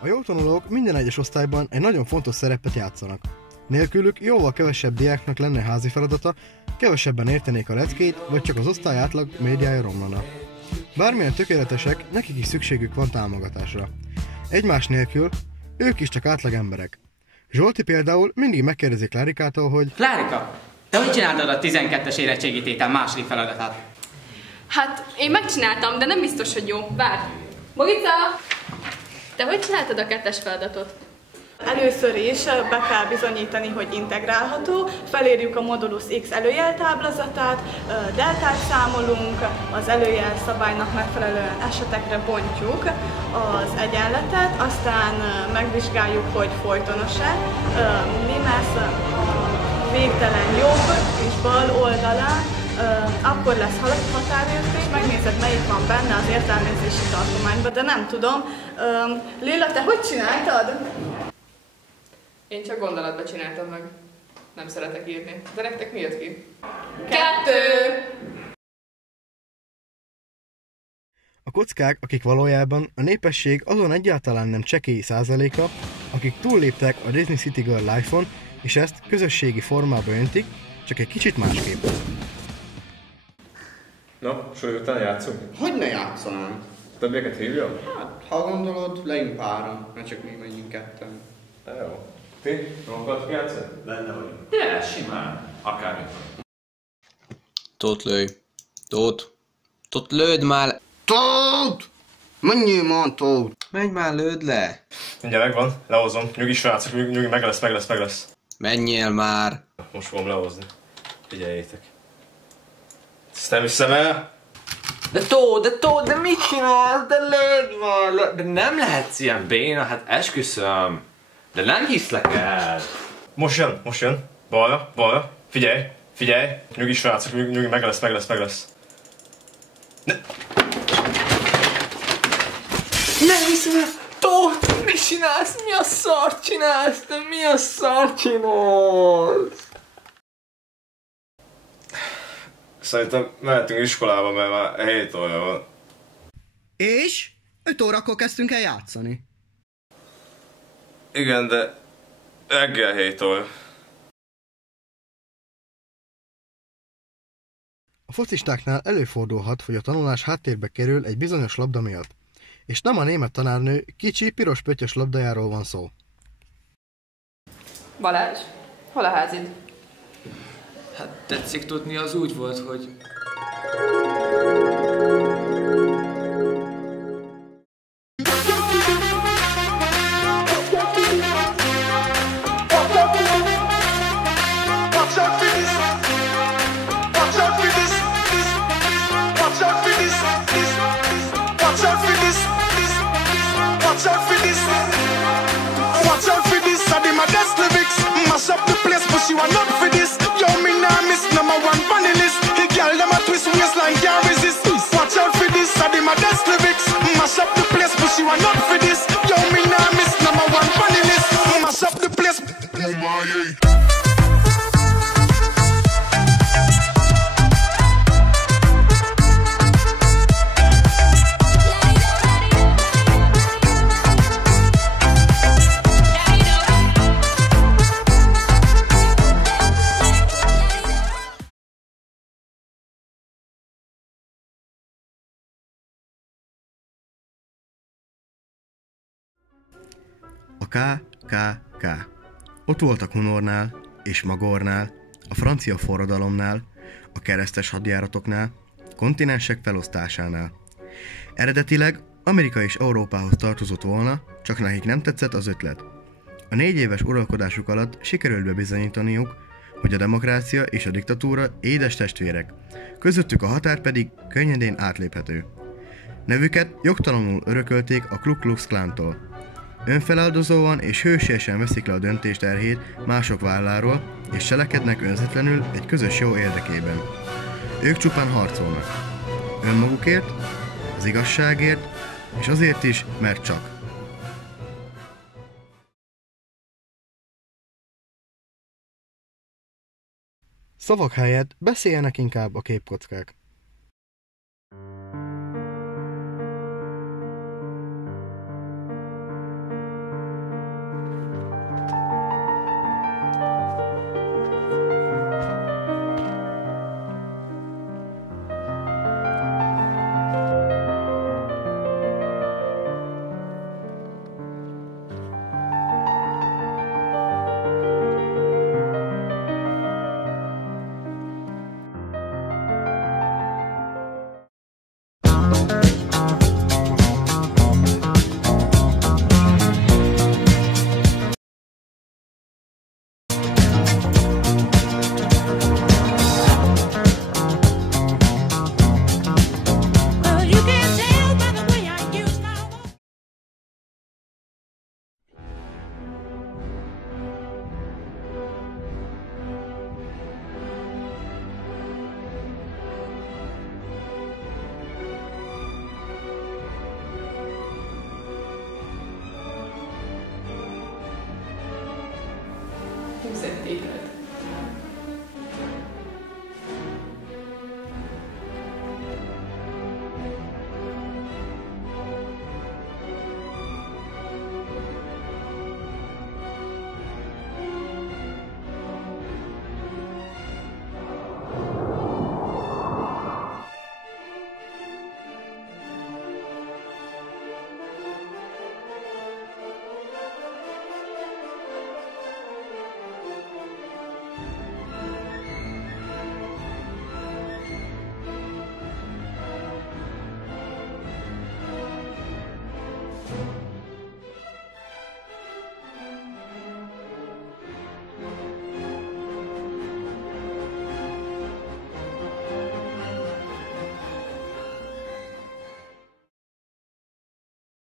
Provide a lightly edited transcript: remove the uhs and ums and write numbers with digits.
A jól tanulók minden egyes osztályban egy nagyon fontos szerepet játszanak. Nélkülük jóval kevesebb diáknak lenne házi feladata, kevesebben értenék a leckét, vagy csak az osztály átlag médiája romlana. Bármilyen tökéletesek, nekik is szükségük van támogatásra. Egymás nélkül ők is csak átlag emberek. Zsolti például mindig megkérdezi Klárikától, hogy Klárika, te hogy csináltad a 12-es érettségi tétel második feladatát? Hát, én megcsináltam, de nem biztos, hogy jó. Várj! Mogica! Te hogy csináltad a 2-es feladatot? Először is be kell bizonyítani, hogy integrálható, felírjuk a modulus X előjeltáblazatát, deltát számolunk, az előjelszabálynak megfelelően esetekre bontjuk az egyenletet, aztán megvizsgáljuk, hogy folytonos-e, mi lesz a végtelen jobb és bal oldalán, akkor lesz határérték, megnézed, melyik van benne az értelmezési tartományban, de nem tudom. Lilla, te hogy csináltad? Én csak gondolatba csináltam meg. Nem szeretek írni. De nektek mi jött ki? 2! a kockák, akik valójában a népesség azon egyáltalán nem csekély százaléka, akik túlléptek a Disney City Girl Life-on, és ezt közösségi formába öntik, csak egy kicsit másképp. Na, suli után játszunk? Hogy ne játszanánk? Többieket hívjam? Hát, ha gondolod, lejünk páran, mert csak mi menjünk ketten. Jó. Ti? Nem akartok játszani? Benne vagyunk. De, simán. Akármikor. Tóth lőj. Tóth, lőd már! Tóth! Menjél már, Tóth! Menj már, lőd le! Mindjárt megvan, lehozom. Nyugi srácok, nyugi, meg lesz. Menjél már! Most fogom lehozni. Figyeljétek. Ezt nem hiszem el! De mit csinálsz? De lőd már! De nem lehetsz ilyen béna, hát esküszöm. De nem hiszlek el. Most jön. Balra. Figyelj. Nyugi srácok, nyugi, meg lesz. Nem hiszem el! Tóth, mit csinálsz? Mi a szart csinálsz? De mi a szart csinálsz? Szerintem mehetünk iskolába, mert már 7 óra van. És? 5 órakor kezdtünk el játszani. Igen, de reggel 7 óra. A focistáknál előfordulhat, hogy a tanulás háttérbe kerül egy bizonyos labda miatt. És nem a német tanárnő kicsi, piros pöttyös labdajáról van szó. Balázs, hol a házid? Hát tetszik tudni, az úgy volt, hogy... You are not for this. Yo, me nah miss #1 funny list. The girl them a twist waistline can't resist. Watch out for this. I dem a dance lyrics. Mash up the place, but you are not for this. Yo, me nah miss #1 funny list. Mash up the place. Oh my. A KKK. Ott voltak Hunornál és Magornál, a francia forradalomnál, a keresztes hadjáratoknál, kontinensek felosztásánál. Eredetileg Amerika és Európához tartozott volna, csak nekik nem tetszett az ötlet. A 4 éves uralkodásuk alatt sikerült bebizonyítaniuk, hogy a demokrácia és a diktatúra édes testvérek, közöttük a határ pedig könnyedén átléphető. Nevüket jogtalanul örökölték a Ku Klux Klantól. Önfeláldozóan és hősiesen veszik le a döntés terhét mások válláról, és cselekednek önzetlenül egy közös jó érdekében. Ők csupán harcolnak. Önmagukért, az igazságért, és azért is, mert csak. Szavak helyett beszéljenek inkább a képkockák. Húsz egy tételt.